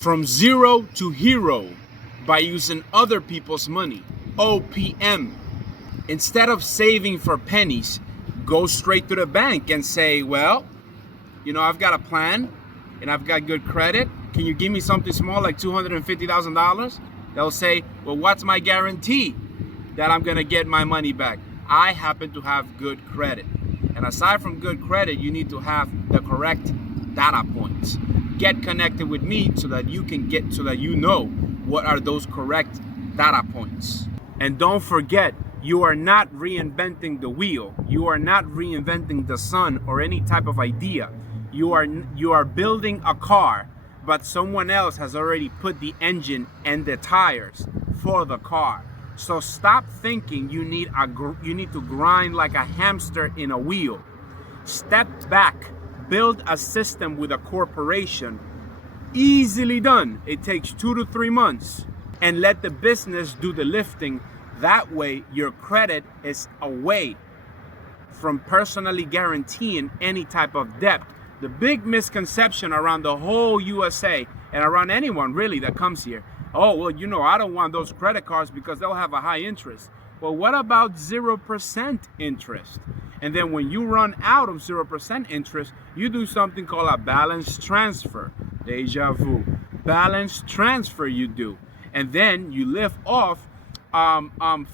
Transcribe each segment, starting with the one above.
From zero to hero by using other people's money. OPM. Instead of saving for pennies, go straight to the bank and say, well, I've got a plan and I've got good credit. Can you give me something small like $250,000? They'll say, well, what's my guarantee that I'm going to get my money back? I happen to have good credit. And aside from good credit, you need to have the correct data points. Get connected with me so that you know what are those correct data points. And don't forget, you are not reinventing the wheel. You are not reinventing the sun or any type of idea. You are building a car, but someone else has already put the engine and the tires for the car. So stop thinking you need to grind like a hamster in a wheel. Step back, build a system with a corporation. Easily done. It takes 2 to 3 months. And let the business do the lifting. That way, your credit is away from personally guaranteeing any type of debt. The big misconception around the whole USA and around anyone really that comes here, oh, well, I don't want those credit cards because they'll have a high interest. Well, what about 0% interest? And then when you run out of 0% interest, you do something called a balance transfer. Deja vu. Balance transfer you do. And then you live off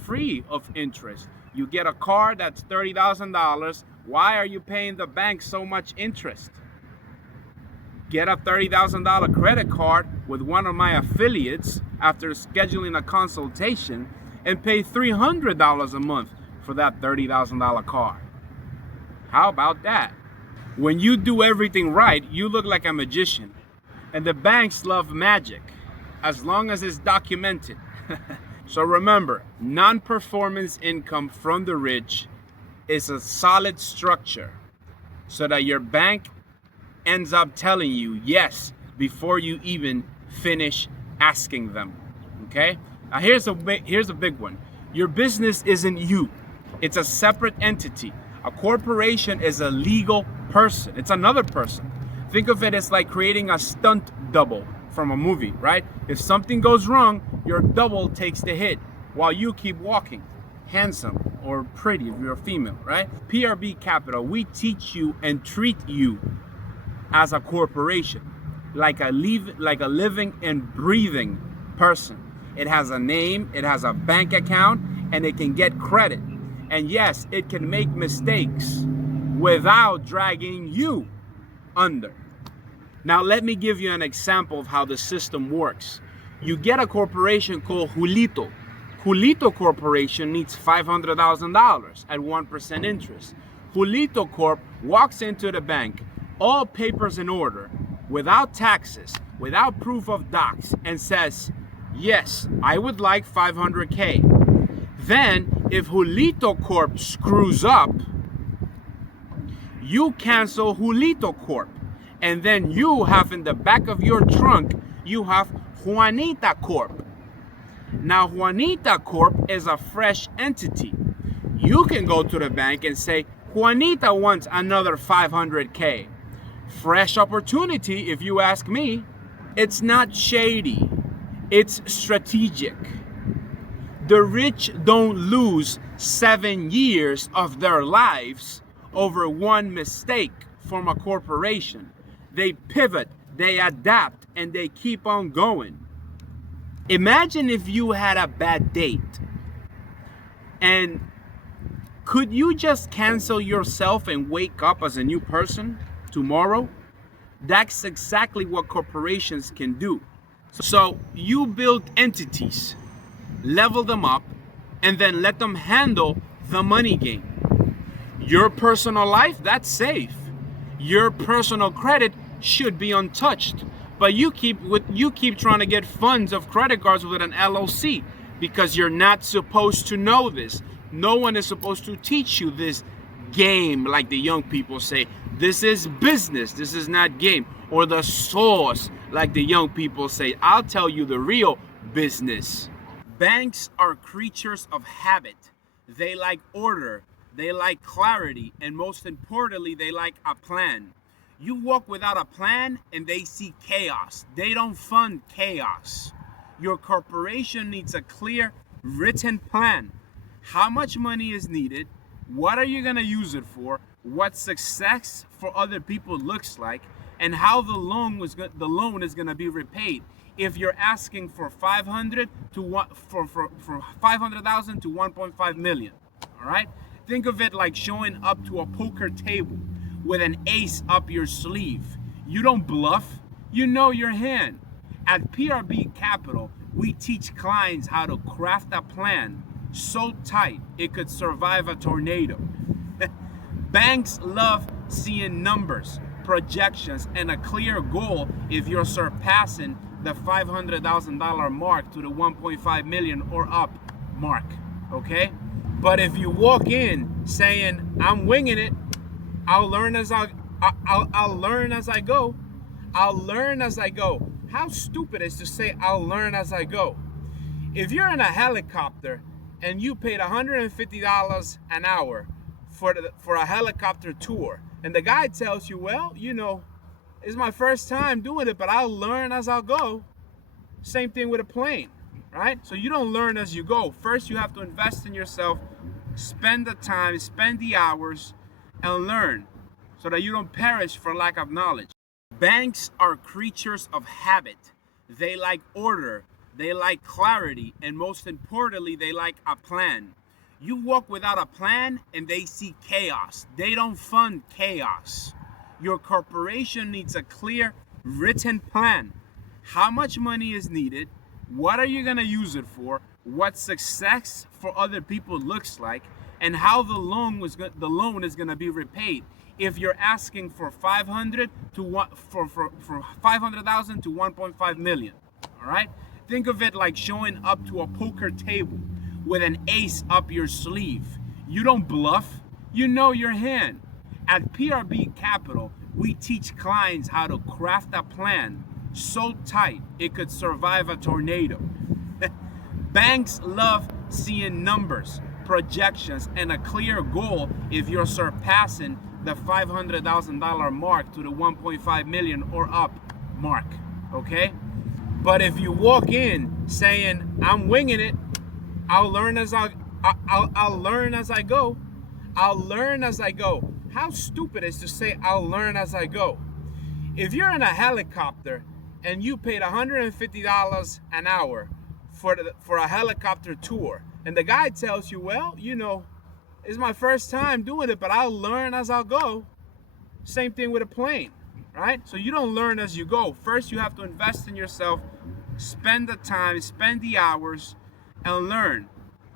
free of interest. You get a car that's $30,000. Why are you paying the bank so much interest? Get a $30,000 credit card with one of my affiliates after scheduling a consultation and pay $300 a month for that $30,000 car. How about that? When you do everything right, you look like a magician. And the banks love magic, as long as it's documented. So remember, non-performance income from the rich is a solid structure so that your bank ends up telling you yes before you even finish asking them. Okay? Now here's a big one. Your business isn't you. It's a separate entity. A corporation is a legal person. It's another person. Think of it as like creating a stunt double from a movie, right? If something goes wrong, your double takes the hit while you keep walking. Handsome or pretty if you're a female, right? PRB Capital, we teach you and treat you as a corporation, like a living and breathing person. It has a name, it has a bank account, and it can get credit. And yes, it can make mistakes without dragging you under. Now let me give you an example of how the system works. You get a corporation called Julito. Julito Corporation needs $500,000 at 1% interest. Julito Corp walks into the bank, all papers in order, without taxes, without proof of docs, and says, yes, I would like 500K. Then, if Julito Corp screws up, you cancel Julito Corp. And then you have in the back of your trunk, you have Juanita Corp. Now, Juanita Corp is a fresh entity. You can go to the bank and say, Juanita wants another 500K. Fresh opportunity, if you ask me. It's not shady. It's strategic. The rich don't lose 7 years of their lives over one mistake from a corporation. They pivot, they adapt, and they keep on going. Imagine if you had a bad date. And could you just cancel yourself and wake up as a new person tomorrow? That's exactly what corporations can do. So you build entities, level them up, and then let them handle the money game. Your personal life, that's safe. Your personal credit should be untouched. But you keep trying to get funds of credit cards with an LLC because you're not supposed to know this. No one is supposed to teach you this game, like the young people say. This is business. This is not game. Or the sauce, like the young people say. I'll tell you the real business. Banks are creatures of habit. They like order. They like clarity. And most importantly, they like a plan. You walk without a plan and they see chaos. They don't fund chaos. Your corporation needs a clear written plan. How much money is needed? What are you going to use it for? What success for other people looks like, and how the loan is going to be repaid. If you're asking for 500 to one, for 500,000 to 1.5 million, all right? Think of it like showing up to a poker table with an ace up your sleeve. You don't bluff, you know your hand. At PRB Capital, we teach clients how to craft a plan so tight it could survive a tornado. Banks love seeing numbers, projections, and a clear goal if you're surpassing the $500,000 mark to the 1.5 million or up mark, okay? But if you walk in saying, I'm winging it, I'll learn as I'll learn as I go. I'll learn as I go. How stupid is to say I'll learn as I go? If you're in a helicopter and you paid $150 an hour for a helicopter tour, and the guy tells you, well, you know, it's my first time doing it, but I'll learn as I'll go. Same thing with a plane, right? So you don't learn as you go. First, you have to invest in yourself, spend the time, spend the hours, and learn so that you don't perish for lack of knowledge. Banks are creatures of habit. They like order, they like clarity, and most importantly, they like a plan. You walk without a plan and they see chaos. They don't fund chaos. Your corporation needs a clear written plan. How much money is needed? What are you going to use it for? What success for other people looks like, and how the loan is going to be repaid. If you're asking for 500 to one, for 500,000 to 1.5 million, all right? Think of it like showing up to a poker table with an ace up your sleeve. You don't bluff, you know your hand. At PRB Capital, we teach clients how to craft a plan so tight it could survive a tornado. Banks love seeing numbers, projections, and a clear goal if you're surpassing the $500,000 mark to the 1.5 million or up mark, okay? But if you walk in saying, I'm winging it, I'll learn as I'll learn as I go. I'll learn as I go. How stupid is to say I'll learn as I go? If you're in a helicopter and you paid $150 an hour for a helicopter tour, and the guy tells you, well, you know, it's my first time doing it, but I'll learn as I'll go. Same thing with a plane, right? So you don't learn as you go. First, you have to invest in yourself, spend the time, spend the hours, and learn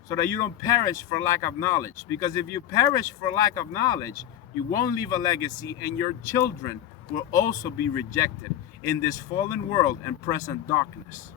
so that you don't perish for lack of knowledge. Because if you perish for lack of knowledge, you won't leave a legacy, and your children will also be rejected in this fallen world and present darkness.